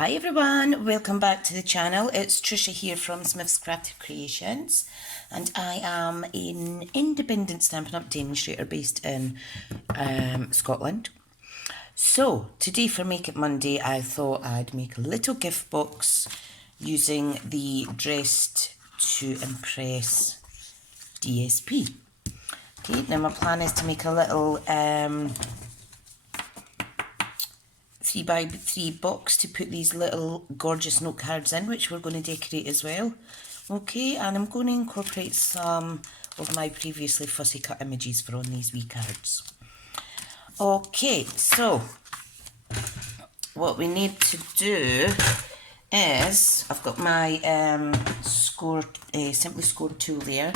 Hi everyone, welcome back to the channel. It's Tricia here from Smith's Crafty Creations, and I am an independent Stampin' Up demonstrator based in Scotland. So today for Make It Monday, I thought I'd make a little gift box using the Dressed to Impress DSP. Okay, now my plan is to make a little 3x3 box to put these little gorgeous note cards in, which we're going to decorate as well. Okay, and I'm going to incorporate some of my previously fussy cut images for on these wee cards. Okay, so what we need to do is, I've got my Simply Scored tool there,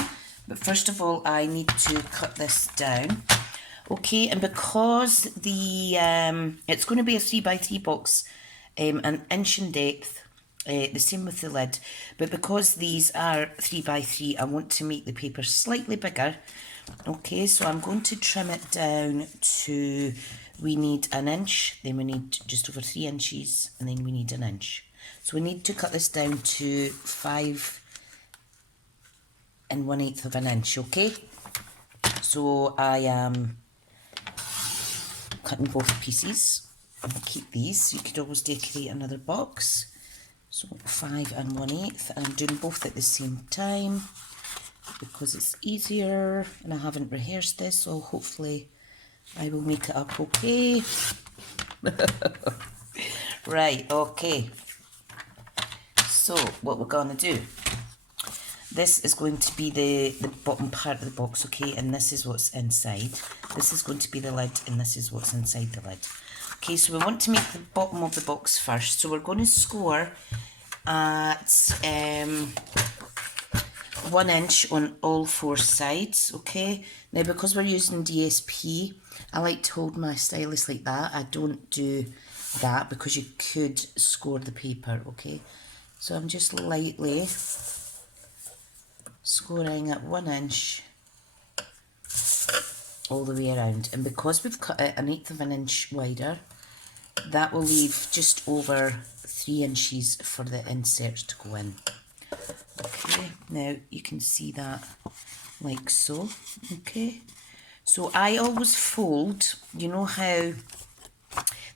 but first of all I need to cut this down. Okay, and because the it's going to be a 3x3 box, an inch in depth, the same with the lid, but because these are 3x3, I want to make the paper slightly bigger. Okay, so I'm going to trim it down to, we need an inch, then we need just over 3 inches, and then we need an inch. So we need to cut this down to 5 1/8 of an inch, okay? So I am cutting both pieces. I'll keep these. You could always decorate another box. So 5 1/8, and I'm doing both at the same time because it's easier, and I haven't rehearsed this, so hopefully I will make it up okay. Right, okay. So what we're going to do, this is going to be the bottom part of the box, okay, and this is what's inside. This is going to be the lid, and this is what's inside the lid. Okay, so we want to make the bottom of the box first. So we're going to score at 1 inch on all 4 sides, okay? Now, because we're using DSP, I like to hold my stylus like that. I don't do that because you could score the paper, okay? So I'm just lightly scoring at 1 inch all the way around, and because we've cut it 1/8 of an inch wider, that will leave just over 3 inches for the inserts to go in. Okay, now you can see that like so. Okay, so I always fold, you know how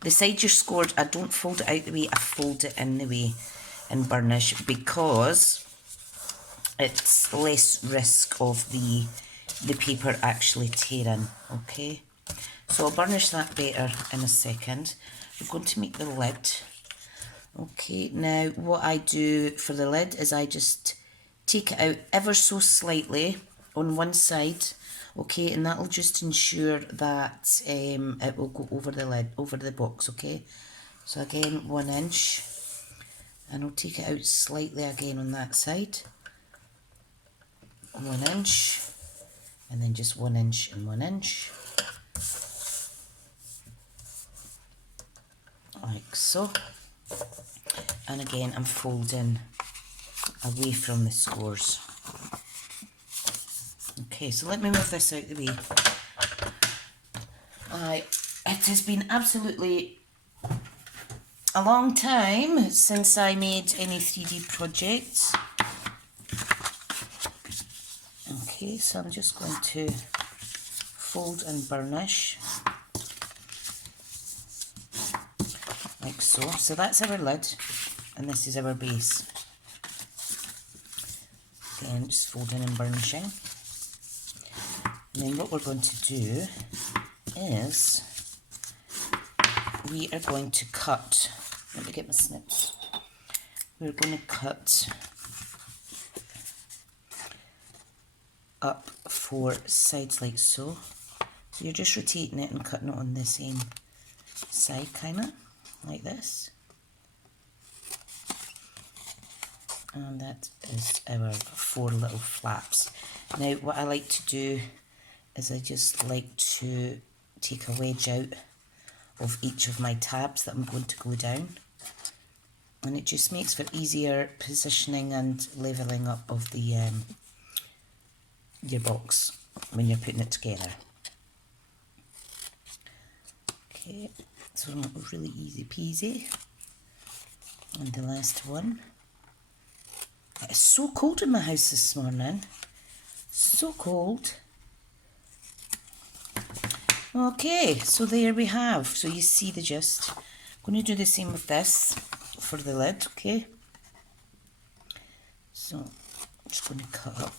the side you're scored, I don't fold it out the way, I fold it in the way and burnish, because it's less risk of the paper actually tearing, okay? So I'll burnish that better in a second. We're going to make the lid. Okay, now what I do for the lid is I just take it out ever so slightly on one side, okay, and that'll just ensure that it will go over the lid, over the box, okay? So again, 1 inch, and I'll take it out slightly again on that side. 1 inch, and then just 1 inch and 1 inch, like so. And again, I'm folding away from the scores. Okay, so let me move this out the way. It has been absolutely a long time since I made any 3D projects. Okay, so I'm just going to fold and burnish like so. So that's our lid, and this is our base. Again, just folding and burnishing. And then what we're going to do is we are going to cut, let me get my snips. We're going to cut up 4 sides like so. So you're just rotating it and cutting it on the same side, kind of like this. And that is our 4 little flaps. Now what I like to do is I just like to take a wedge out of each of my tabs that I'm going to glue down, and it just makes for easier positioning and levelling up of the your box when you're putting it together. Okay, so really easy peasy. And the last one. It's so cold in my house this morning. So cold. Okay, so there we have. So you see the gist. I'm going to do the same with this for the lid, okay? So I'm just going to cut up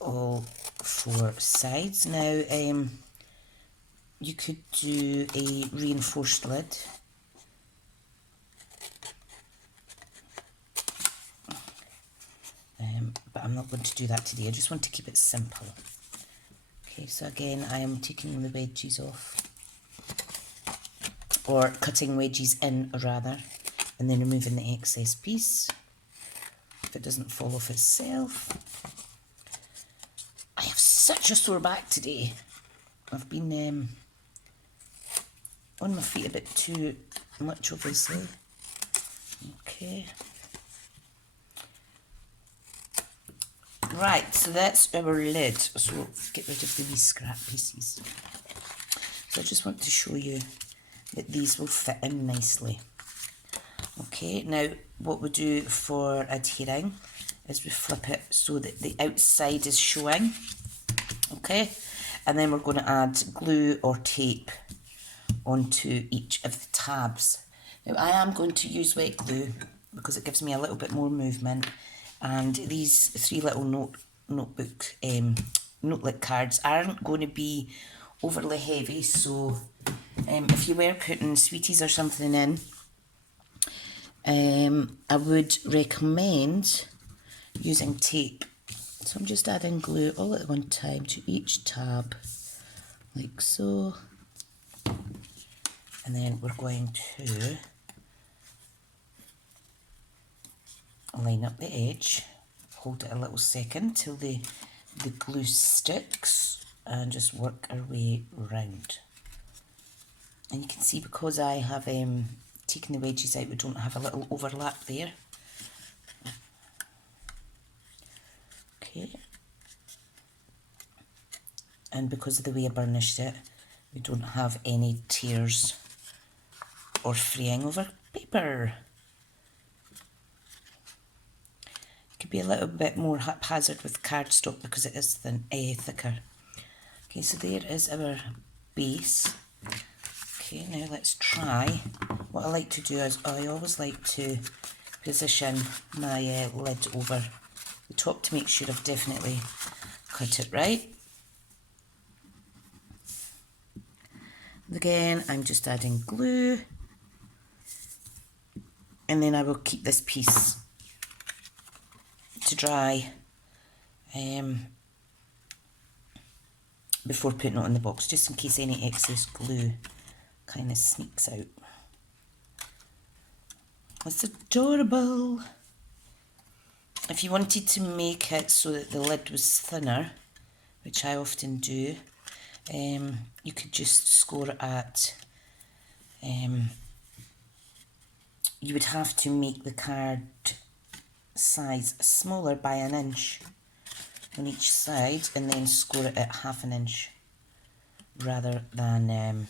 all 4 sides. Now, you could do a reinforced lid. But I'm not going to do that today. I just want to keep it simple. Okay, so again, I am taking the wedges off, or cutting wedges in rather, and then removing the excess piece if it doesn't fall off itself. I have such a sore back today. I've been on my feet a bit too much, obviously. Okay. Right, so that's our lid. So we'll get rid of the wee scrap pieces. So I just want to show you that these will fit in nicely. Okay, now what we do for adhering is we flip it so that the outside is showing. Okay, and then we're going to add glue or tape onto each of the tabs. Now I am going to use wet glue because it gives me a little bit more movement, and these 3 little notebook notelet cards aren't going to be overly heavy, so if you were putting sweeties or something in, I would recommend using tape. So I'm just adding glue all at one time to each tab, like so. And then we're going to line up the edge, hold it a little second till the glue sticks, and just work our way round. And you can see, because I have taken the wedges out, we don't have a little overlap there. Okay. And because of the way I burnished it, we don't have any tears or fraying over paper. It could be a little bit more haphazard with cardstock because it is thicker. Okay, so there is our base. Okay, now let's try. What I like to do is I always like to position my lid over the top to make sure I've definitely cut it right. And again, I'm just adding glue, and then I will keep this piece to dry before putting it in the box, just in case any excess glue kind of sneaks out. It's adorable. If you wanted to make it so that the lid was thinner, which I often do, you could just score it at, you would have to make the card size smaller by 1 inch on each side, and then score it at 1/2 inch rather than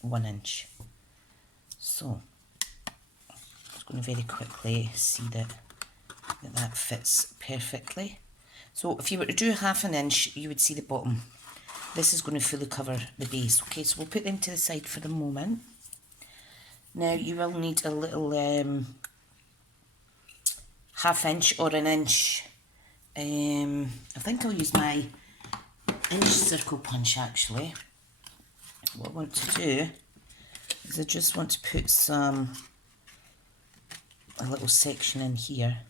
1 inch. So I'm just going to very quickly see that fits perfectly. So if you were to do 1/2 inch, you would see the bottom. This is going to fully cover the base. Okay, so we'll put them to the side for the moment. Now you will need a little 1/2 inch or 1 inch. I think I'll use my inch circle punch actually. What I want to do is I just want to put a little section in here.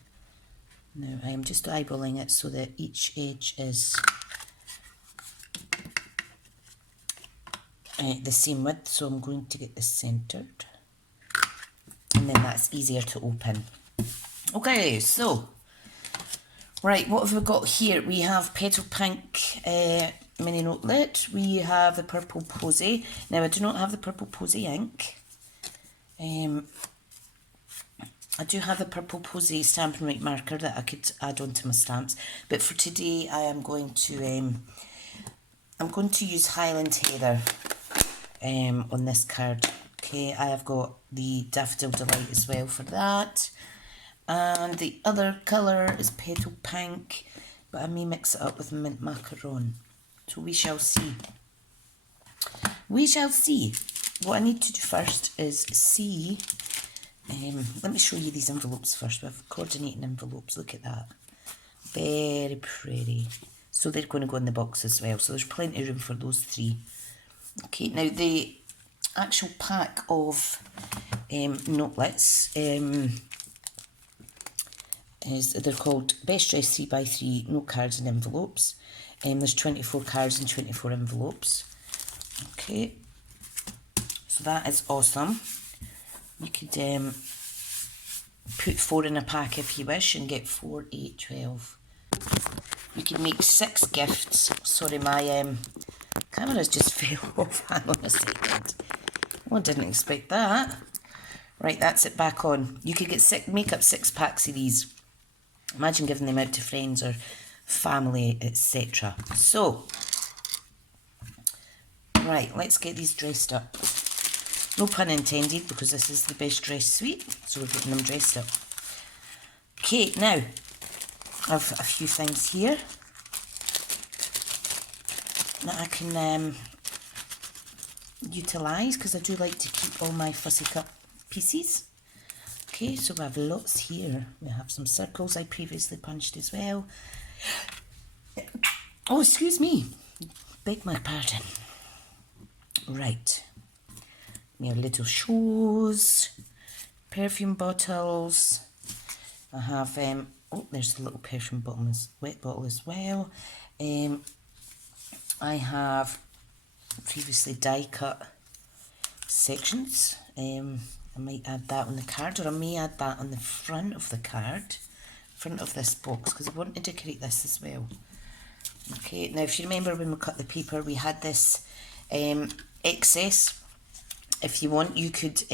Now I am just eyeballing it so that each edge is the same width, so I'm going to get this centered, and then that's easier to open. Okay, so right, what have we got here? We have Petal Pink mini notelet. We have the Purple Posy. Now I do not have the Purple Posy ink. I do have the Purple Posy Stampin'Up marker that I could add onto my stamps, but for today I am going to use Highland Heather on this card Okay, I have got the Daffodil Delight as well for that. And the other colour is Petal Pink, but I may mix it up with Mint Macaron. So we shall see. We shall see. What I need to do first is see. Let me show you these envelopes first. We have coordinating envelopes. Look at that. Very pretty. So they're going to go in the box as well. So there's plenty of room for those three. Okay, now the actual pack of notelets they're called Best Dress 3x3 Note Cards and Envelopes. There's 24 cards and 24 envelopes. Okay, so that is awesome. You could put 4 in a pack if you wish and get 4, 8, 12. You can make 6 gifts. Sorry, my camera's just fell off. Hang on a second. Oh, I didn't expect that. Right, that's it back on. You could make up 6 packs of these. Imagine giving them out to friends or family, etc. So, right, let's get these dressed up. No pun intended, because this is the Best Dress suite, so we're getting them dressed up. Okay, now, I have a few things here that I can utilise, because I do like to keep all my fussy cut pieces. Okay, so we have lots here. We have some circles I previously punched as well. Oh, excuse me. Beg my pardon. Right. We have little shoes, perfume bottles. I have, oh, there's a little perfume bottle, wet bottle as well. I have previously die cut sections. I might add that on the card, or I may add that on the front of the card, front of this box, because I want to decorate this as well. Okay, now if you remember when we cut the paper, we had this excess. If you want, you could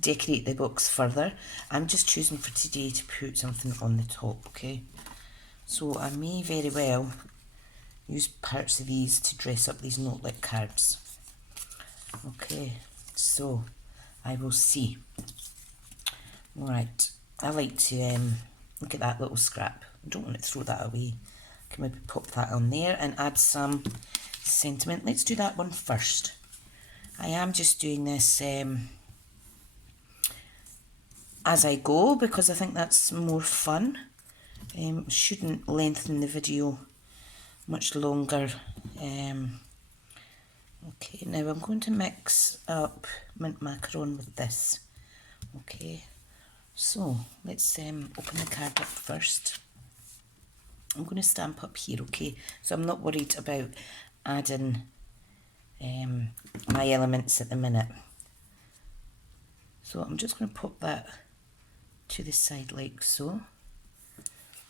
decorate the box further. I'm just choosing for today to put something on the top, okay? So I may very well use parts of these to dress up these notelet cards. Okay, so I will see. Right, I like to look at that little scrap. I don't want to throw that away. I can maybe pop that on there and add some sentiment. Let's do that one first. I am just doing this as I go, because I think that's more fun. Shouldn't lengthen the video much longer. Okay, now I'm going to mix up mint macaron with this. Okay, so let's open the card up first. I'm going to stamp up here, okay? So I'm not worried about adding my elements at the minute. So I'm just going to pop that to the side like so.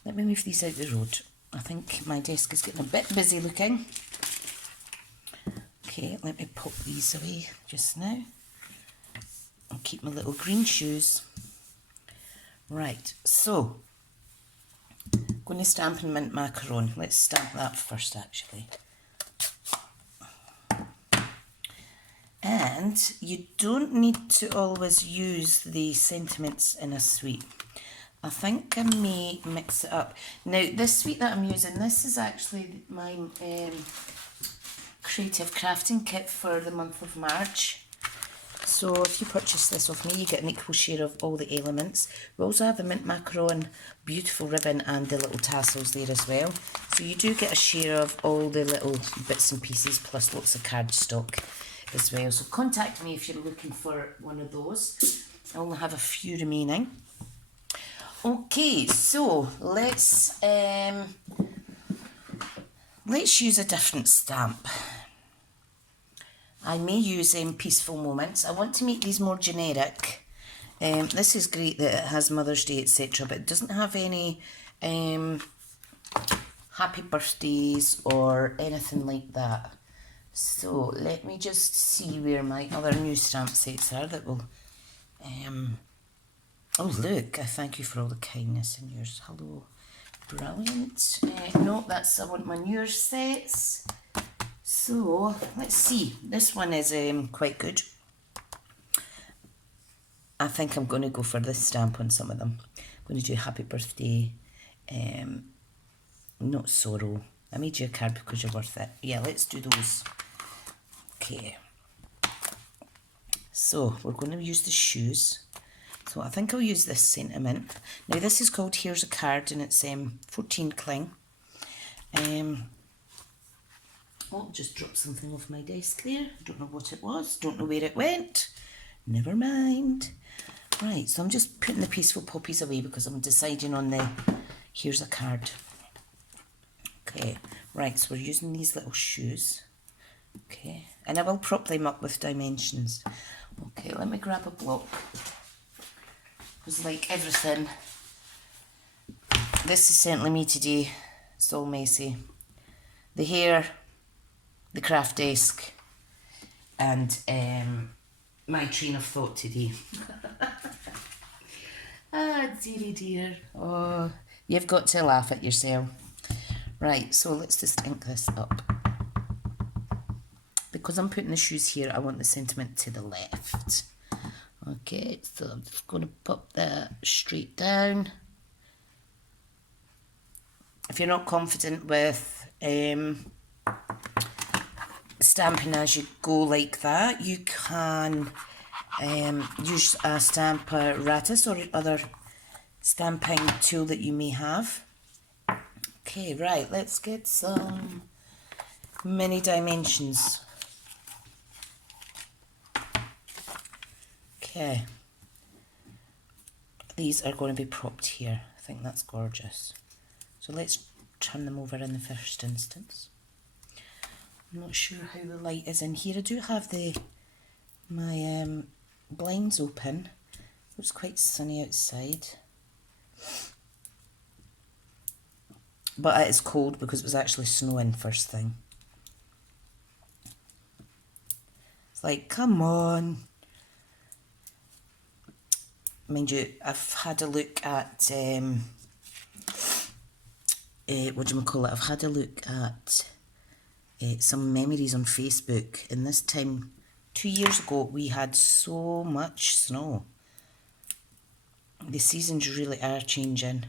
Let me move these out the road. I think my desk is getting a bit busy looking. Okay, let me pop these away just now. I'll keep my little green shoes. Right, so I'm going to stamp in mint macaron. Let's stamp that first actually. And you don't need to always use the sentiments in a suite. I think I may mix it up. Now this suite that I'm using, this is actually my creative crafting kit for the month of March. So if you purchase this off me, you get an equal share of all the elements. We also have the mint macaron, beautiful ribbon, and the little tassels there as well. So you do get a share of all the little bits and pieces, plus lots of cardstock as well. So contact me if you're looking for one of those. I only have a few remaining. Okay, so let's use a different stamp. I may use Peaceful Moments. I want to make these more generic. This is great that it has Mother's Day, etc., but it doesn't have any happy birthdays or anything like that. So let me just see where my other new stamp sets are that will... oh look, I thank you for all the kindness in yours. Hello. Brilliant. No, I want my newer sets. So, let's see. This one is quite good. I think I'm going to go for this stamp on some of them. I'm going to do happy birthday, not sorrow. I made you a card because you're worth it. Yeah, let's do those. Okay. So we're going to use the shoes. So I think I'll use this sentiment. Now this is called Here's a Card, and it's 14 cling. Oh, just dropped something off my desk there. Don't know what it was. Don't know where it went. Never mind. Right, so I'm just putting the Peaceful Poppies away because I'm deciding on the Here's a Card. Okay, right, so we're using these little shoes. Okay, and I will prop them up with dimensions. Okay, let me grab a block. Because like everything, this is certainly me today. It's all messy. The hair, the craft desk, and my train of thought today. Ah, dearie dear. Oh, you've got to laugh at yourself. Right, so let's just ink this up. Because I'm putting the shoes here, I want the sentiment to the left. Okay, so I'm just going to pop that straight down. If you're not confident with stamping as you go like that, you can use a Stampin'Up or other stamping tool that you may have. Okay, right, let's get some mini dimensions. Okay, these are going to be propped here. I think that's gorgeous. So let's turn them over in the first instance. I'm not sure how the light is in here. I do have my blinds open. It's quite sunny outside. But it is cold because it was actually snowing first thing. It's like, come on. Mind you, I've had a look at, I've had a look at some memories on Facebook, and this time, 2 years ago, we had so much snow. The seasons really are changing,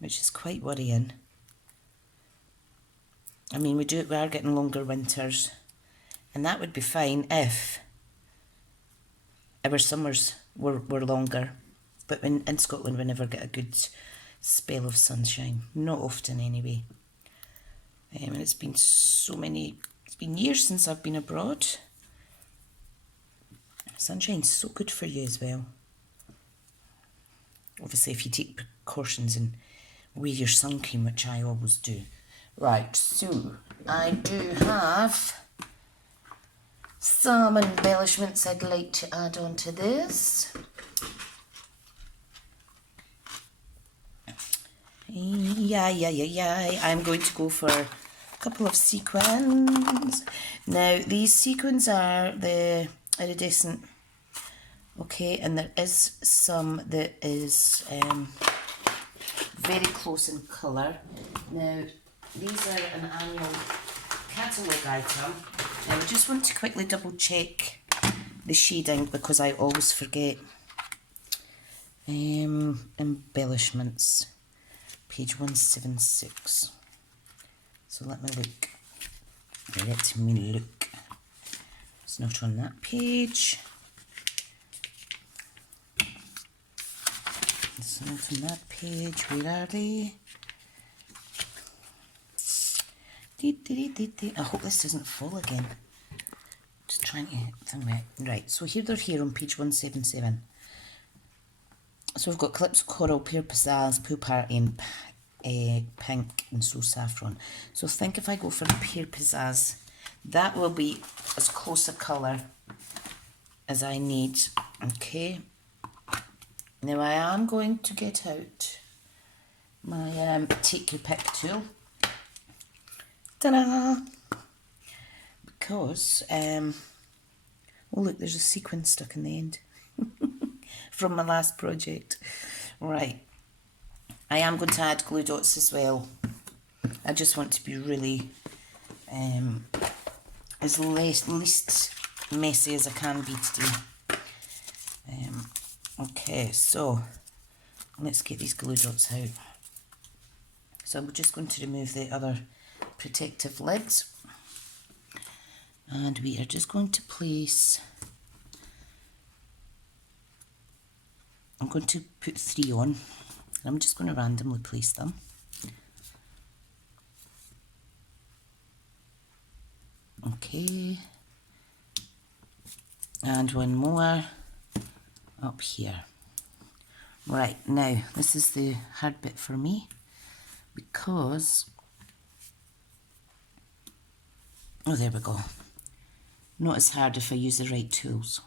which is quite worrying. I mean, we are getting longer winters, and that would be fine if our summers were longer. But in Scotland, we never get a good spell of sunshine. Not often, anyway. And it's been years since I've been abroad. Sunshine's so good for you as well. Obviously, if you take precautions and wear your sun cream, which I always do. Right, so I do have some embellishments I'd like to add on to this. Yeah. I'm going to go for a couple of sequins. Now, these sequins are the iridescent. Okay, and there is some that is very close in colour. Now, these are an annual catalogue item. I just want to quickly double check the shading because I always forget. Embellishments, page 176. So let me look. It's not on that page. It's not on that page. Where are they? I hope this doesn't fall again. Just trying to think about it. Right, so they're here on page 177. So we've got Calypso Coral, Pear Pizzazz, Poo Party, and Pink, and So Saffron. So I think if I go for the Pear Pizzazz, that will be as close a colour as I need. Okay. Now I am going to get out my Take Your Pick tool. Ta-da! Because, oh look, there's a sequin stuck in the end from my last project. Right, I am going to add glue dots as well. I just want to be really least messy as I can be today. Okay, so let's get these glue dots out. So I'm just going to remove the other protective lids, and we are just going to place, I'm going to put 3 on, and I'm just going to randomly place them. Okay, and one more up here. Right, now this is the hard bit for me, because, oh, there we go. Not as hard if I use the right tools.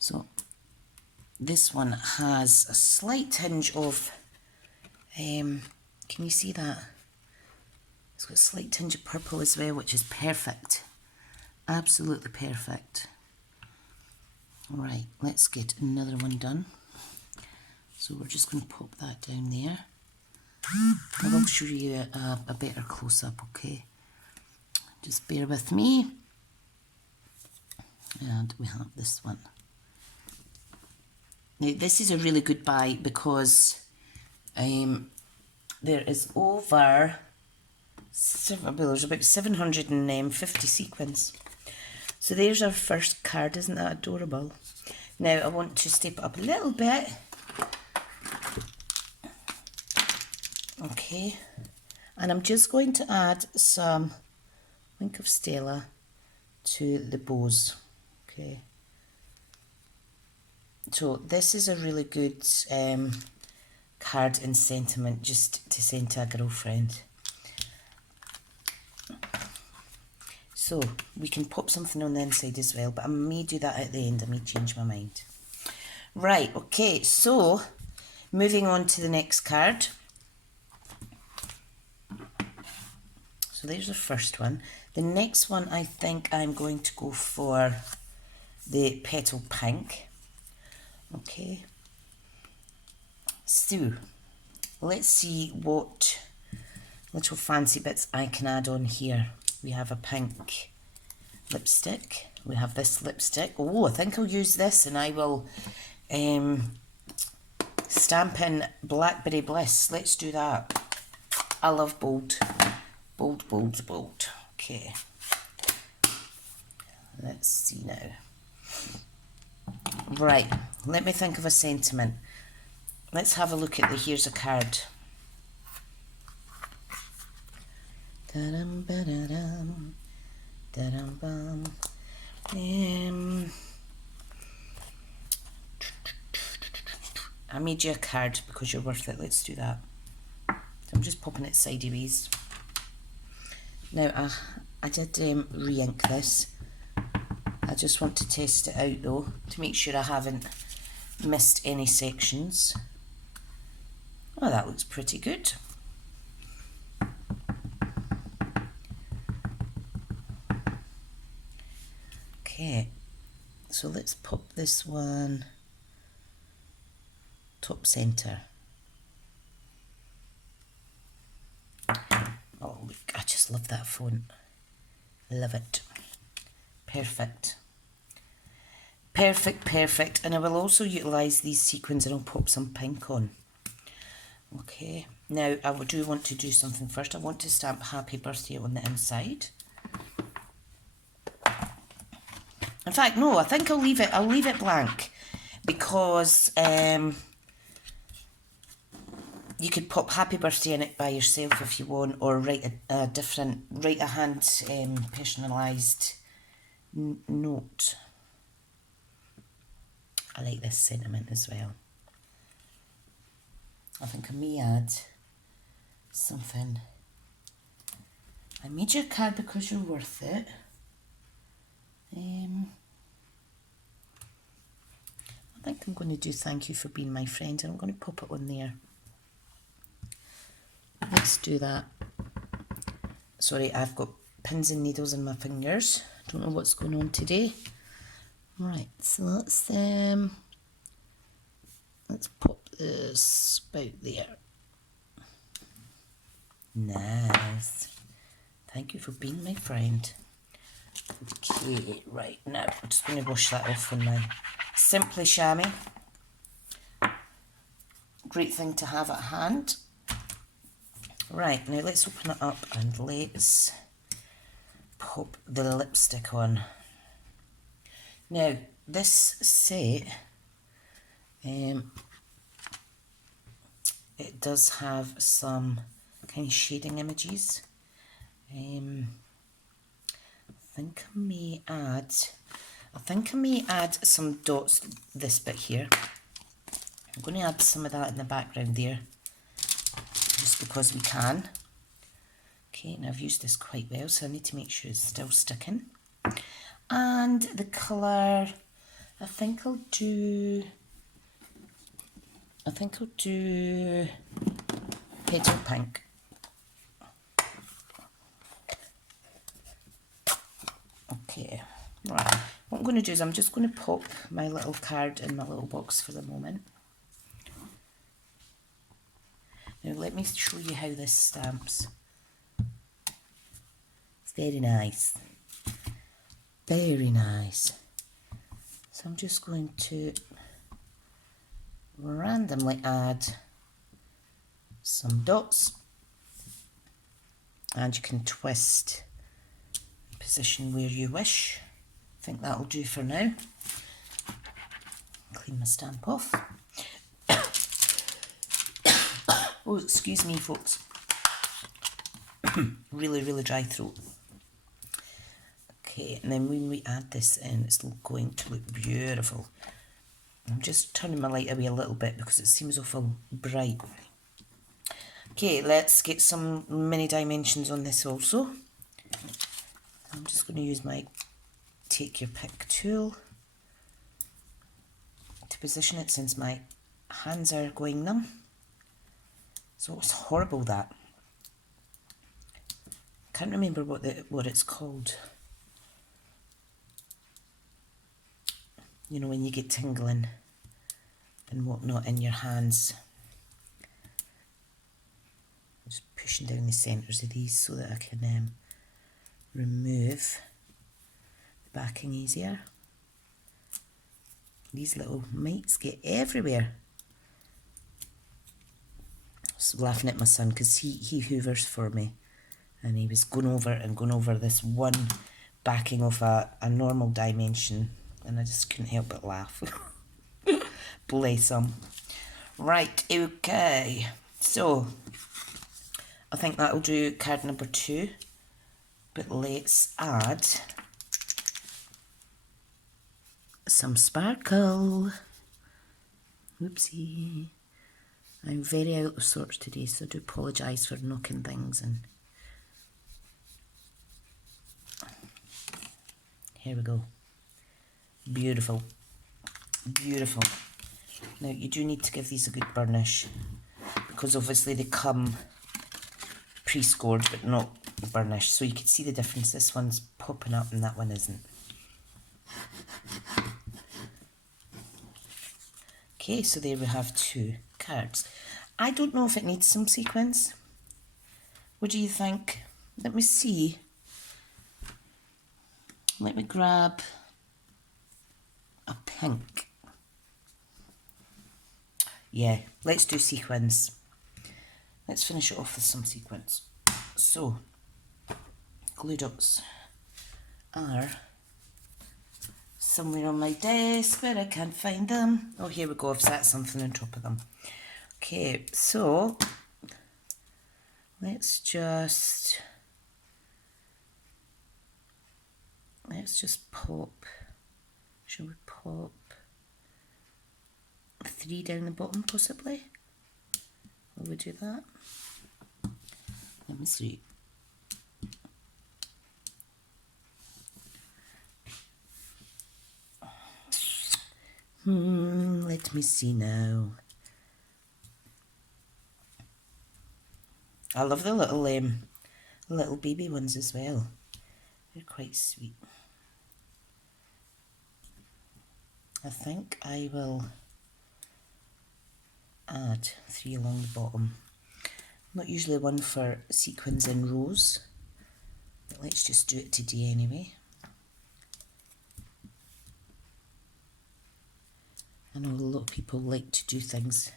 So this one has a slight tinge of, can you see that? It's got a slight tinge of purple as well, which is perfect. Absolutely perfect. Right, let's get another one done. So we're just going to pop that down there. I will show you a better close-up, okay? Just bear with me. And we have this one. Now this is a really good buy because there is over, there's about 750 sequins. So there's our first card, isn't that adorable? Now I want to step it up a little bit. Okay, and I'm just going to add some Wink of Stella to the bows. Okay, so this is a really good card in sentiment just to send to a girlfriend. So we can pop something on the inside as well, but I may do that at the end. I may change my mind. Right, okay, so moving on to the next card. So there's the first one. The next one, I think I'm going to go for the petal pink. Okay. So let's see what little fancy bits I can add on here. We have a pink lipstick. We have this lipstick. Oh, I think I'll use this, and I will stamp in Blackberry Bliss. Let's do that. I love bold. Bold, bold, bold. Okay. Let's see now. Right, let me think of a sentiment. Let's have a look at the here's a card. Da-dum, ba-da-dum, da-dum, bum. I made you a card because you're worth it. Let's do that. So I'm just popping it sideways. Now, I did re-ink this. I just want to test it out though, to make sure I haven't missed any sections. Oh, that looks pretty good. Okay, so let's pop this one top centre. Oh, look, I just love that font. Love it. Perfect. Perfect, perfect. And I will also utilise these sequins and I'll pop some pink on. Okay, now I do want to do something first. I want to stamp Happy Birthday on the inside. In fact, no, I think I'll leave it blank, because you could pop Happy Birthday in it by yourself if you want, or write a hand personalised note. I like this sentiment as well. I think I may add something. I made you a card because you're worth it. I think I'm going to do thank you for being my friend, and I'm going to pop it on there. Let's do that. Sorry, I've got pins and needles in my fingers. Don't know what's going on today. Right, so let's pop this about there. Nice. Thank you for being my friend. Okay, right, now I'm just going to wash that off on my Simply chamois. Great thing to have at hand. Right, now let's open it up and let's pop the lipstick on. Now, this set, it does have some kind of shading images. I think I may add some dots, this bit here. I'm going to add some of that in the background there, just because we can. Okay, and I've used this quite well, so I need to make sure it's still sticking. And the colour, I think I'll do petal pink. Okay, right. What I'm going to do is I'm just going to pop my little card in my little box for the moment. Now let me show you how this stamps. It's very nice. Very nice. So I'm just going to randomly add some dots, and you can twist position where you wish. I think that'll do for now. Clean my stamp off. Oh, excuse me folks. Really dry throat. Okay, and then when we add this in, it's going to look beautiful. I'm just turning my light away a little bit because it seems awful bright. Okay, let's get some mini dimensions on this also. I'm just going to use my take your pick tool to position it, since my hands are going numb. So it's horrible that. Can't remember what it's called. You know, when you get tingling and whatnot in your hands. I'm just pushing down the centres of these so that I can remove the backing easier. These little mites get everywhere. I was laughing at my son because he hoovers for me, and he was going over this one backing of a normal dimension, and I just couldn't help but laugh. Bless him. Right, okay, so I think that'll do card number 2, but let's add some sparkle. Oopsie. I'm very out of sorts today, so I do apologise for knocking things, and here we go. Beautiful. Beautiful. Now you do need to give these a good burnish, because obviously they come pre-scored but not burnished, so you can see the difference. This one's popping up and that one isn't. Okay, so there we have 2 cards. I don't know if it needs some sequins. What do you think? Let me see. Let me grab a pink. Yeah, let's do sequins. Let's finish it off with some sequins. So, glue dots are somewhere on my desk, but I can't find them. Oh, here we go, I've set something on top of them. Okay, so let's just pop, shall we pop 3 down the bottom possibly? Will we do that? Let me see. Let me see now. I love the little baby ones as well. They're quite sweet. I think I will add 3 along the bottom. Not usually one for sequins in rows, but let's just do it today anyway. I know a lot of people like to do things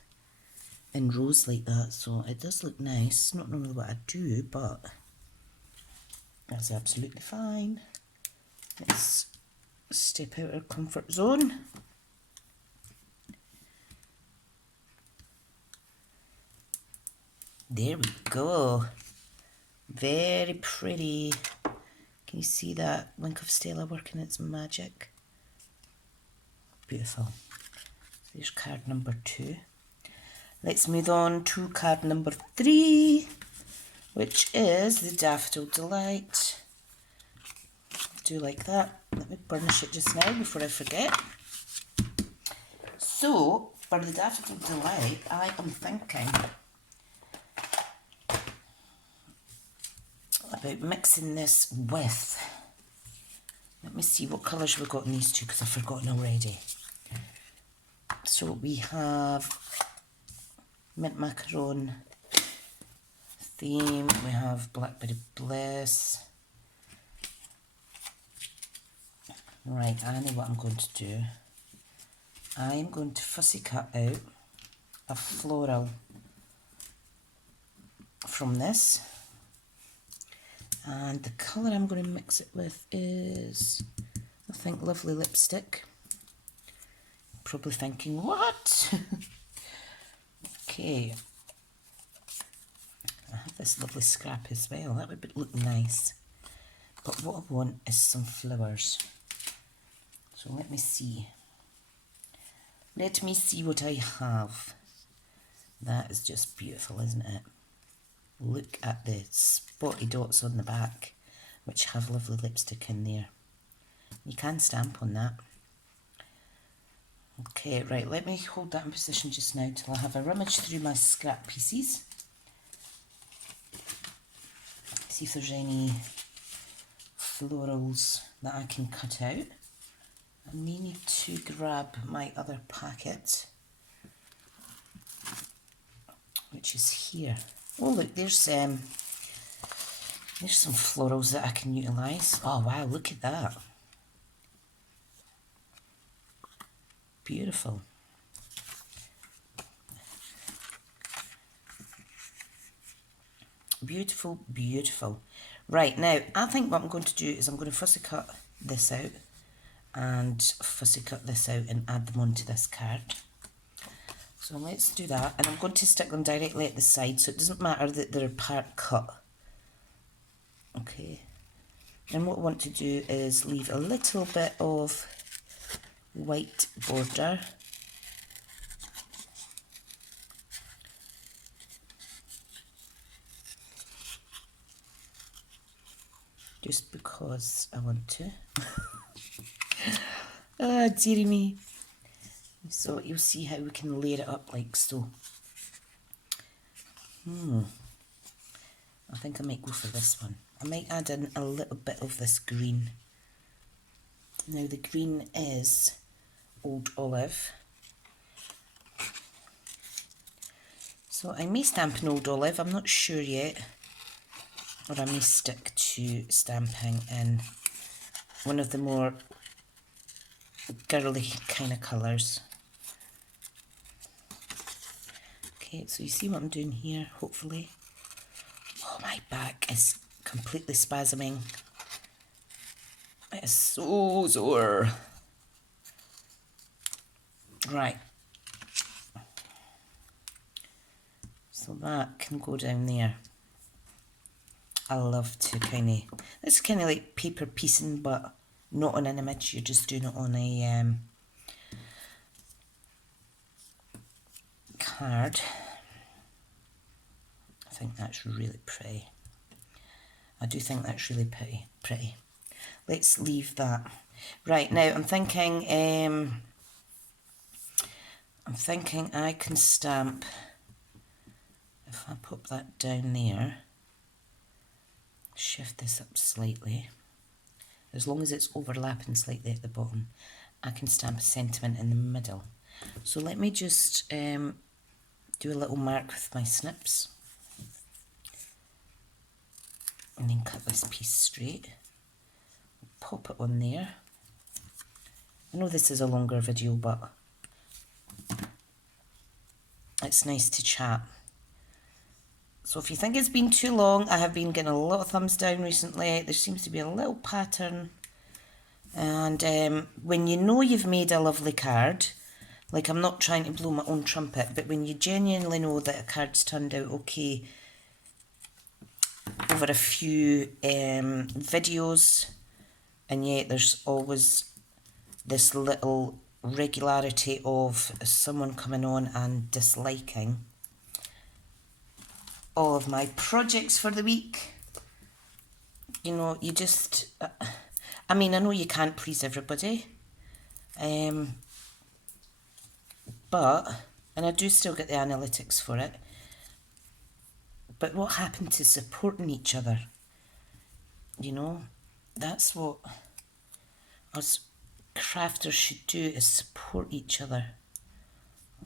in rows like that, so it does look nice. Not normally what I do, but that's absolutely fine. Let's step out of our comfort zone. There we go. Very pretty. Can you see that wink of Stella working its magic? Beautiful. There's card number 2. Let's move on to card number 3, which is the Daffodil Delight. Do like that. Let me burnish it just now before I forget. So, for the Daffodil Delight, I am thinking about mixing this with, let me see what colours we've got in these two because I've forgotten already. So we have mint macaron theme, we have blackberry bliss. Right, I know what I'm going to do. I'm going to fussy cut out a floral from this. And the colour I'm going to mix it with is, I think, Lovely Lipstick. Probably thinking, what? Okay. I have this lovely scrap as well. That would look nice. But what I want is some flowers. So let me see. Let me see what I have. That is just beautiful, isn't it? Look at the spotty dots on the back, which have lovely lipstick in there. You can stamp on that. Okay, right, let me hold that in position just now till I have a rummage through my scrap pieces. See if there's any florals that I can cut out. I may need to grab my other packet, which is here. Oh look, there's some florals that I can utilise. Oh wow, look at that. Beautiful. Beautiful, beautiful. Right, now I think what I'm going to do is I'm going to fussy cut this out and fussy cut this out and add them onto this card. So let's do that, and I'm going to stick them directly at the side so it doesn't matter that they're part cut. Okay, and what I want to do is leave a little bit of white border. Just because I want to. Ah, dearie me. So you'll see how we can layer it up like so. I think I might go for this one. I might add in a little bit of this green. Now the green is Old Olive. So I may stamp an Old Olive, I'm not sure yet. Or I may stick to stamping in one of the more girly kind of colours. Okay, so you see what I'm doing here, hopefully. Oh, my back is completely spasming. It is so sore. Right. So that can go down there. I love to kind of, it's kind of like paper piecing, but not on an image, you're just doing it on a card. I think that's really pretty. I do think that's really pretty. Let's leave that. Right, now I'm thinking I can stamp, if I pop that down there, shift this up slightly, as long as it's overlapping slightly at the bottom, I can stamp a sentiment in the middle. So let me just do a little mark with my snips and then cut this piece straight, pop it on there. I know this is a longer video, but it's nice to chat. So if you think it's been too long, I have been getting a lot of thumbs down recently. There seems to be a little pattern. And when you know you've made a lovely card, like I'm not trying to blow my own trumpet, but when you genuinely know that a card's turned out okay over a few videos, and yet there's always this little regularity of someone coming on and disliking all of my projects for the week. You know, you just... I mean, I know you can't please everybody. But... And I do still get the analytics for it. But what happened to supporting each other? You know, that's what us crafters should do, is support each other.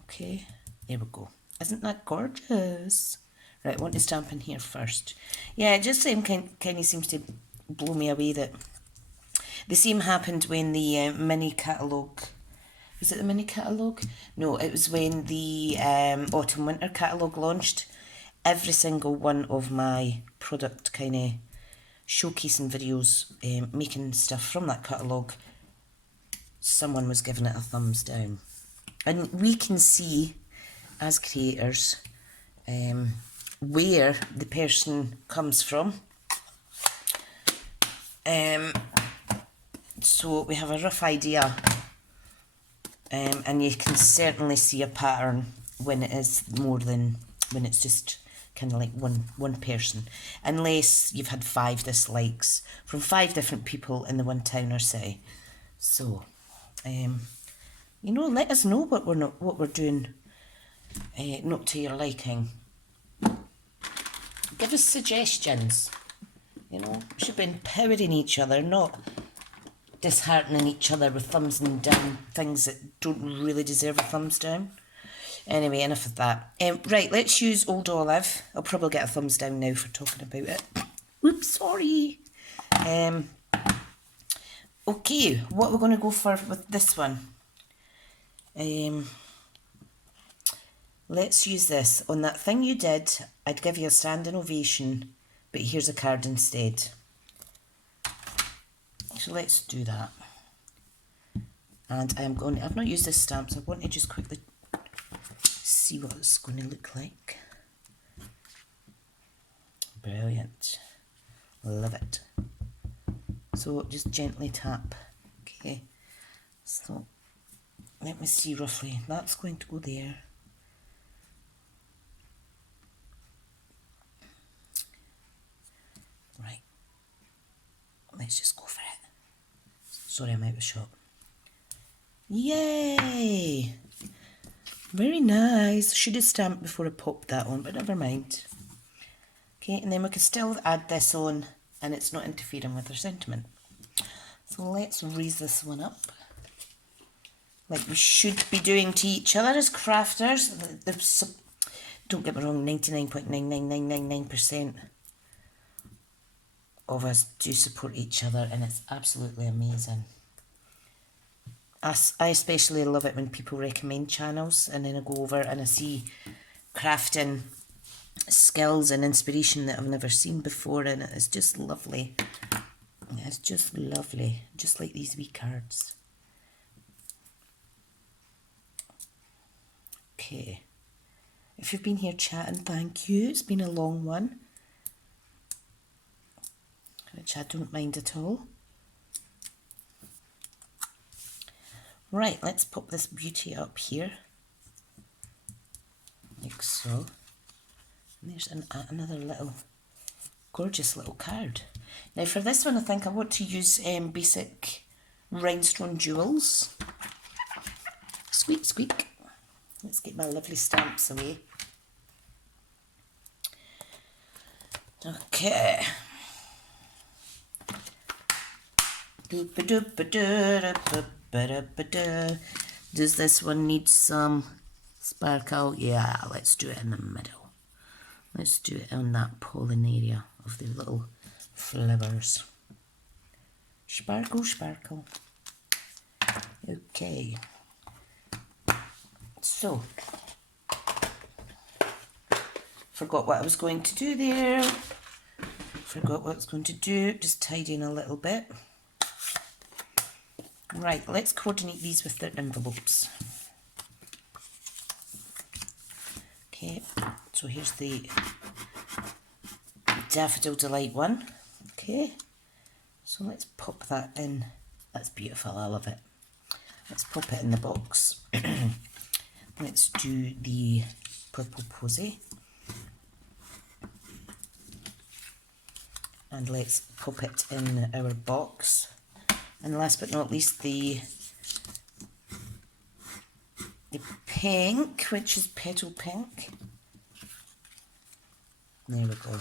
Okay, there we go. Isn't that gorgeous? Right, I want to stamp in here first. Yeah, it just kind of seems to blow me away that the same happened when the mini catalogue... Was it the mini catalogue? No, it was when the autumn-winter catalogue launched. Every single one of my product kind of showcasing videos, making stuff from that catalogue, someone was giving it a thumbs down. And we can see, as creators, where the person comes from. So we have a rough idea, and you can certainly see a pattern when it is more than, when it's just kind of like one person, unless you've had 5 dislikes from 5 different people in the one town or city. So, you know, let us know what we're doing not to your liking. Give us suggestions. You know, we should be empowering each other, not disheartening each other with thumbs down things that don't really deserve a thumbs down. Anyway, enough of that. Right, let's use Old Olive. I'll probably get a thumbs down now for talking about it. Oops, sorry. Okay, what we're going to go for with this one. Let's use this. On that thing you did, I'd give you a standing ovation, but here's a card instead. So let's do that. And I've not used this stamp, so I want to just quickly see what it's going to look like. Brilliant. Love it. So just gently tap. Okay. So let me see roughly. That's going to go there. Right. Let's just go for it. Sorry, I'm out of shot. Yay! Very nice. Should have stamped before I popped that on, but never mind. Okay, and then we can still add this on and it's not interfering with our sentiment. So let's raise this one up, like we should be doing to each other as crafters. Don't get me wrong, 99.99999% of us do support each other, and it's absolutely amazing. I especially love it when people recommend channels and then I go over and I see crafting skills and inspiration that I've never seen before, and it's just lovely. It's just lovely, just like these wee cards. Okay, if you've been here chatting, thank you. It's been a long one, which I don't mind at all. Right, let's pop this beauty up here, like so. And there's another little, gorgeous little card. Now for this one, I think I want to use basic rhinestone jewels. Squeak, squeak. Let's get my lovely stamps away. Okay. Does this one need some sparkle? Yeah, let's do it in the middle. Let's do it on that pollen area of the little flowers. Sparkle, sparkle. Okay. So, Forgot what I was going to do there. Forgot what I was going to do. Just tidying a little bit. Right, let's coordinate these with their envelopes. Okay, so here's the Daffodil Delight one. Okay, so let's pop that in. That's beautiful, I love it. Let's pop it in the box. Let's do the Purple Posy. And let's pop it in our box. And last but not least, the pink, which is Petal Pink. There we go.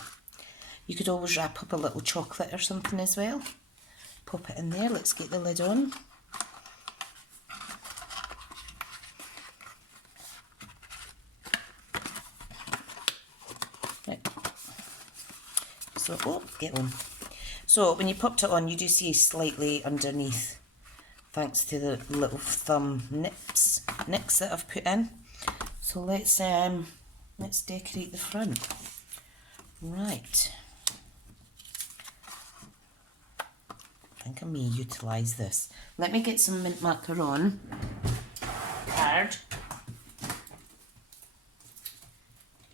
You could always wrap up a little chocolate or something as well. Pop it in there. Let's get the lid on. Right. So, oh, get on. So when you popped it on, you do see slightly underneath, thanks to the little thumb nicks that I've put in. So let's decorate the front. Right. I think I may utilise this. Let me get some mint macaron card.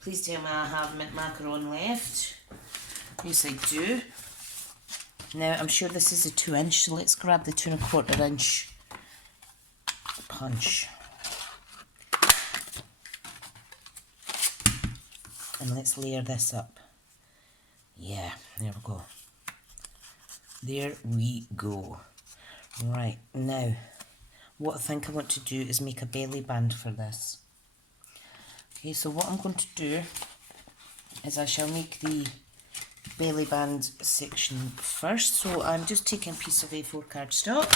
Please tell me I have mint macaron left. Yes, I do. Now, I'm sure this is a 2-inch, so let's grab the 2 1/4 inch punch. And let's layer this up. Yeah, there we go. There we go. Right, now, what I think I want to do is make a belly band for this. Okay, so what I'm going to do is I shall make the belly band section first. So I'm just taking a piece of A4 cardstock.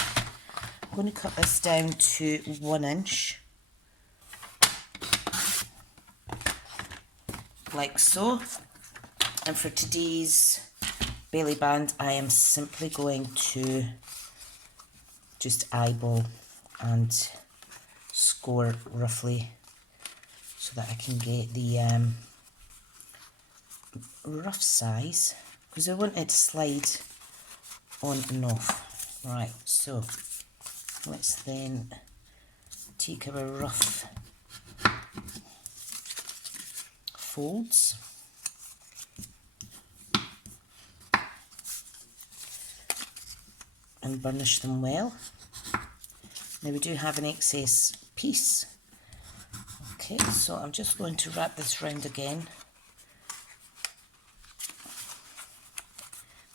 I'm going to cut this down to 1 inch, like so. And for today's belly band, I am simply going to just eyeball and score roughly so that I can get the rough size, because I want it to slide on and off. Right, so let's then take our rough folds and burnish them well. Now we do have an excess piece. Okay, so I'm just going to wrap this round again.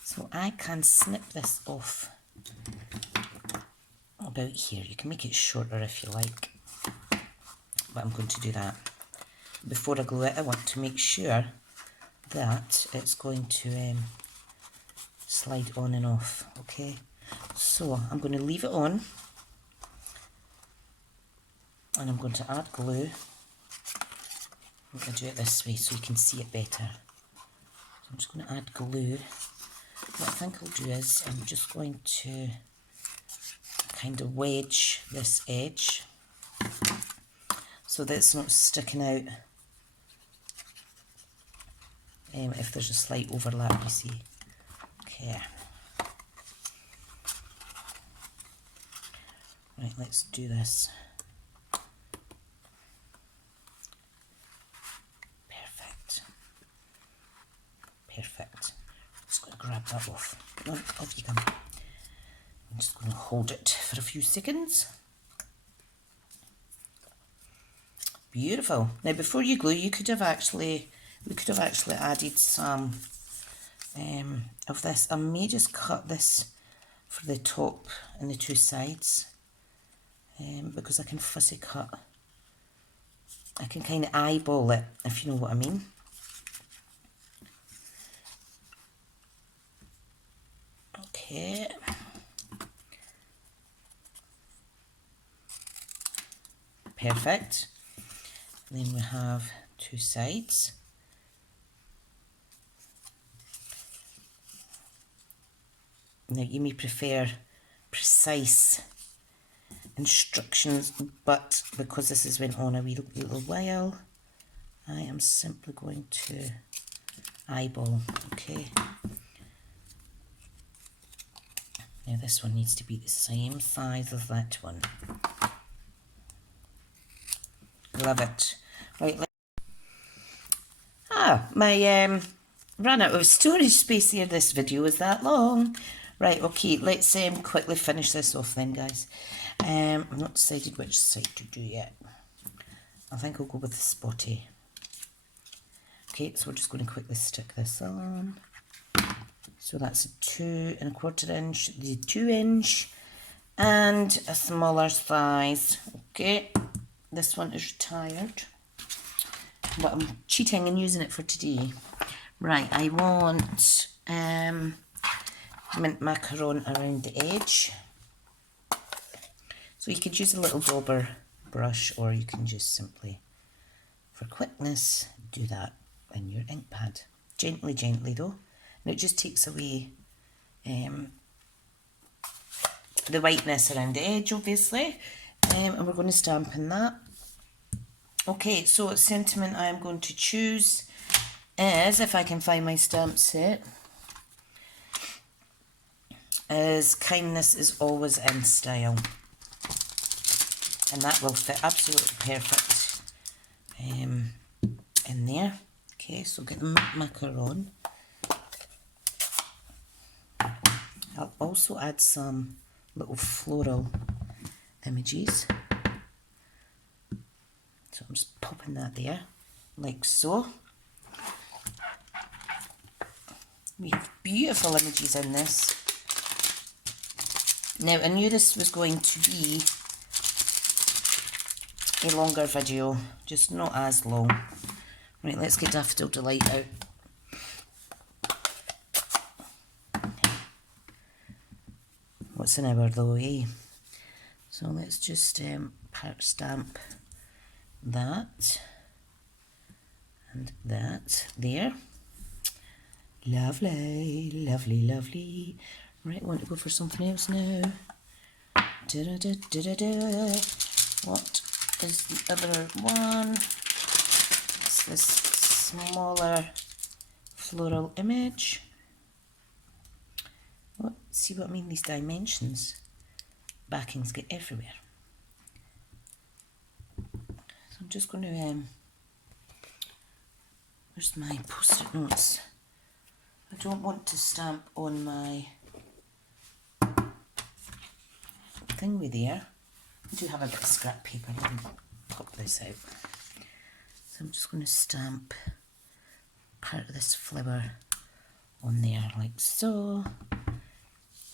So I can snip this off about here. You can make it shorter if you like, but I'm going to do that. Before I glue it, I want to make sure that it's going to slide on and off. Okay, so I'm going to leave it on, and I'm going to add glue. I'm going to do it this way so you can see it better. So I'm just going to add glue. What I think I'll do is I'm just going to kind of wedge this edge so that it's not sticking out if there's a slight overlap, you see. Okay. Right, let's do this. Perfect. Perfect. Just going to grab that off. No, off you come. I'm just going to hold it for a few seconds. Beautiful. Now, before you glue, we could have actually added some of this. I may just cut this for the top and the 2 sides, because I can fussy cut. I can kind of eyeball it, if you know what I mean. Okay. Perfect. And then we have 2 sides. Now you may prefer precise instructions, but because this has went on a wee little while, I am simply going to eyeball, okay. Now this one needs to be the same size as that one. Love it. Right, my ran out of storage space here. This video is that long. Right, okay, let's quickly finish this off then, guys. I've not decided which side to do yet. I think I'll go with the spotty. Okay, so we're just going to quickly stick this on. So that's a 2 1/4 inch, the 2 inch, and a smaller size. Okay, this one is retired, but I'm cheating and using it for today. Right, I want mint macaron around the edge. So you could use a little dauber brush, or you can just simply, for quickness, do that in your ink pad. Gently, gently though. And it just takes away the whiteness around the edge, obviously. And we're going to stamp in that. Okay, so sentiment I am going to choose is, if I can find my stamp set, is kindness is always in style. And that will fit absolutely perfect in there. Okay, so get the macaron. I'll also add some little floral images. So I'm just popping that there, like so. We have beautiful images in this. Now, I knew this was going to be a longer video, just not as long. Right, let's get Daffodil Delight out. What's an hour though, eh? So let's just part stamp that and that there. Lovely, lovely, lovely. Right, I want to go for something else now. What is the other one? It's this smaller floral image. What? See what I mean? These dimensions. Backings get everywhere. So I'm just going to, where's my post-it notes? I don't want to stamp on my thingy there. I do have a bit of scrap paper. Let me pop this out. So I'm just going to stamp part of this flower on there, like so,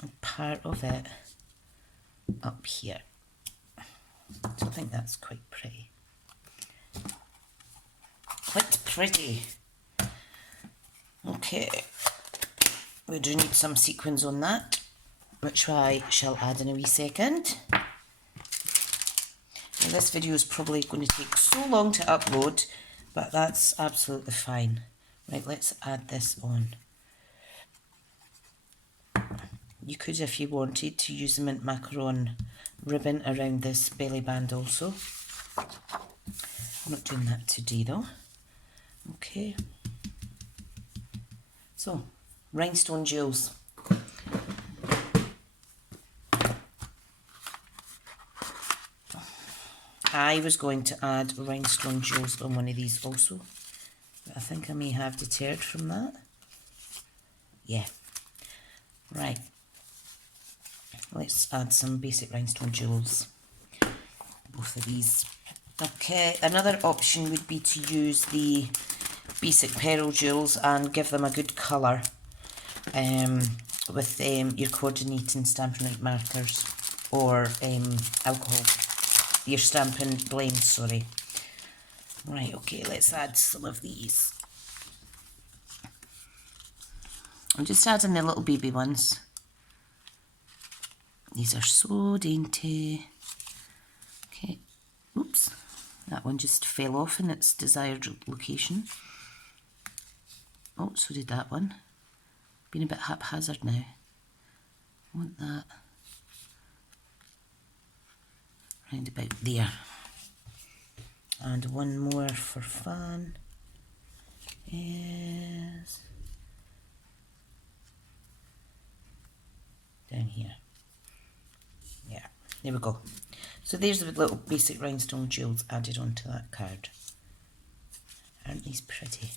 and part of it up here. So I think that's quite pretty. Quite pretty. Okay, we do need some sequins on that, which I shall add in a wee second. Now this video is probably going to take so long to upload, but that's absolutely fine. Right, let's add this on. You could, if you wanted, to use the mint macaron ribbon around this belly band also. I'm not doing that today though. Okay. So, rhinestone jewels. I was going to add rhinestone jewels on one of these also, but I think I may have deterred from that. Yeah. Right. Let's add some basic rhinestone jewels. Both of these. Okay, another option would be to use the basic pearl jewels and give them a good colour with your coordinating Stampin'Up markers or alcohol, your Stampin' blend, sorry. Right, okay, let's add some of these. I'm just adding the little baby ones. These are so dainty. Okay, oops, that one just fell off in its desired location. Oh, so did that one. Been a bit haphazard now. I want that round about there. And one more for fun is down here. Yeah, there we go. So there's the little basic rhinestone jewels added onto that card. Aren't these pretty?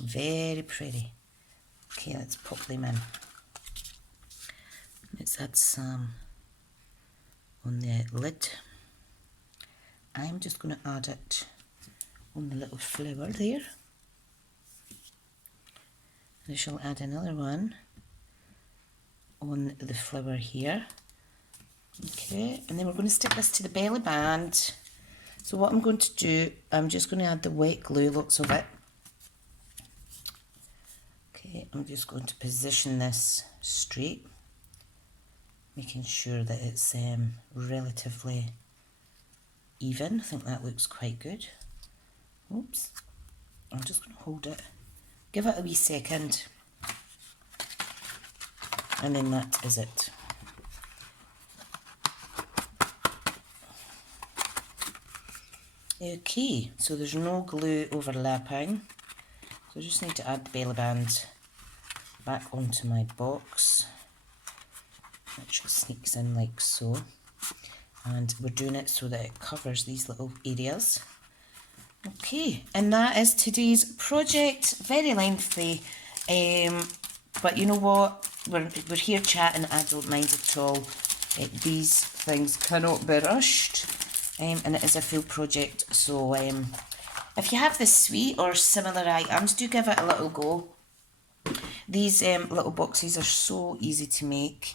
Very pretty. Okay, let's pop them in. Let's add some on the lid. I'm just going to add it on the little flower there. I shall add another one on the flower here. Okay, and then we're going to stick this to the belly band. So what I'm going to do, I'm just going to add the wet glue, lots of it. Okay, I'm just going to position this straight, making sure that it's relatively even. I think that looks quite good. Oops, I'm just going to hold it, give it a wee second, and then that is it. Okay, so there's no glue overlapping, so I just need to add the belly band back onto my box, which sneaks in like so, and we're doing it so that it covers these little areas. Okay, and that is today's project. Very lengthy, but you know what, we're here chatting, I don't mind at all. These things cannot be rushed. And it is a full project, so if you have this sweet or similar items, do give it a little go. These little boxes are so easy to make.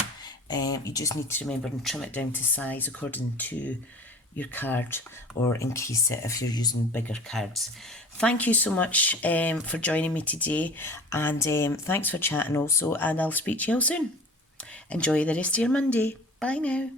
You just need to remember and trim it down to size according to your card, or increase it if you're using bigger cards. Thank you so much for joining me today, and thanks for chatting also, and I'll speak to you all soon. Enjoy the rest of your Monday. Bye now.